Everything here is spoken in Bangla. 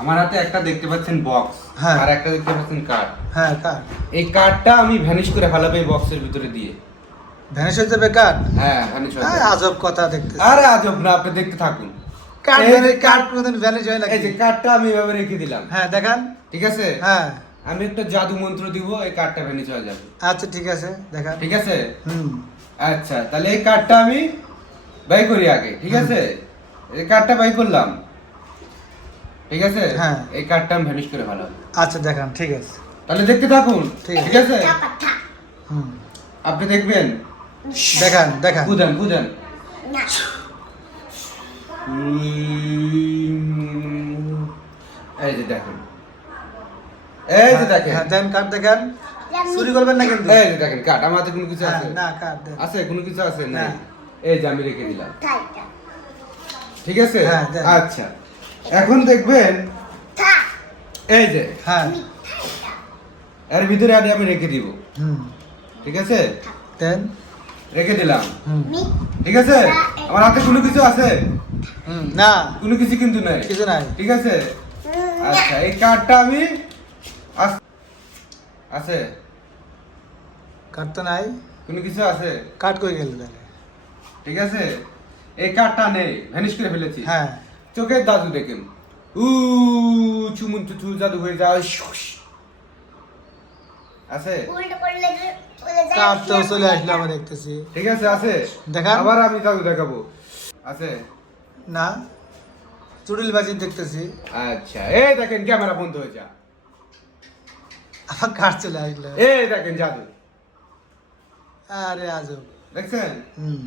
আমার হাতে একটা দেখতে পাচ্ছেন বক্স, হ্যাঁ। আর একটা দেখতে পাচ্ছেন কার্ড। হ্যাঁ কার্ড। এই কার্ডটা আমি ভ্যানিশ করে ফেলাবো এই বক্সের ভিতরে দিয়ে। ভ্যানিশ হয়ে যাবে কার্ড? হ্যাঁ, ভ্যানিশ হয়ে হ্যাঁ যাবে। আজব কথা দেখতেছি। আরে আজব না, আপনি দেখতে থাকুন। কার্ড এই যে কার্ড কোনদিন ভ্যানিশ হয় এই নাকি? যে কার্ডটা আমি এভাবে রেখে দিলাম, হ্যাঁ দেখান। ঠিক আছে? হ্যাঁ আমি একটা জাদু মন্ত্র দিব, এই কার্ডটা ভ্যানিশ হয়ে যাবে। আচ্ছা ঠিক আছে দেখান। ঠিক আছে? হুম আচ্ছা, তাহলে এই কার্ডটা আমি বাই করি আগে, ঠিক আছে? এই কার্ডটা বাই করলাম, ঠিক আছে? হ্যাঁ। এই কার্ডটা আমি ভ্যানিশ করে ফেলাবো। আচ্ছা দেখান ঠিক আছে। তাহলে দেখতে থাকুন, ঠিক আছে। ঠিক আছে? হুম আপনি দেখবেন। দেখান দেখান। বুঝেন বুঝেন। এই যে দেখেন, এই যে দেখেন, হ্যাঁ দেন কার্ড দেখান। চুরি করবেন না কিন্তু। এই যে দেখেন কার্ড। আমার হাতে কোনো কিছু হ্যাঁ, আছে? না কার্ড দেন। আছে কোনো কিছু আছে? না। নাই। এই যে আমি রেখে দিলাম, ঠিক আছে? হ্যাঁ, দেন। আচ্ছা, এখন দেখবেন এই যে হ্যাঁ এর ভিতরে আরে আমি রেখে দিব, হুম ঠিক আছে? দেন। রেখে দিলাম, হুম ঠিক আছে? আমার হাতে কোনো কিছু আছে? হুম না কোনো কিছু কিন্তু নাই, কিছু নাই। ঠিক আছে? আচ্ছা, এই কার্ডটা আমি আছে? কার্ড তো নাই। কোনো কিছু আছে? কার্ড কই গেল তাহলে? ঠিক আছে, এই কার্ডটা নেই, ভ্যানিশ করে ফেলেছি। হ্যাঁ চোখের জাদু দেখেন, উ চুমুন চুচু জাদু হয়ে যায়, শুশ। আছে? কার্ড তো চলে আসলো আমরা দেখতেছি। ঠিক আছে, আছে। দেখান। আবার আমি জাদু দেখাবো। আছে? না চুড়িল বাজি দেখতেছি। আচ্ছা, এই দেখেন ক্যামেরা বন্ধ হয়ে যা। আবার কার্ড চলে আসলো। এই দেখেন জাদু, আরে আজব। দেখছেন? হুম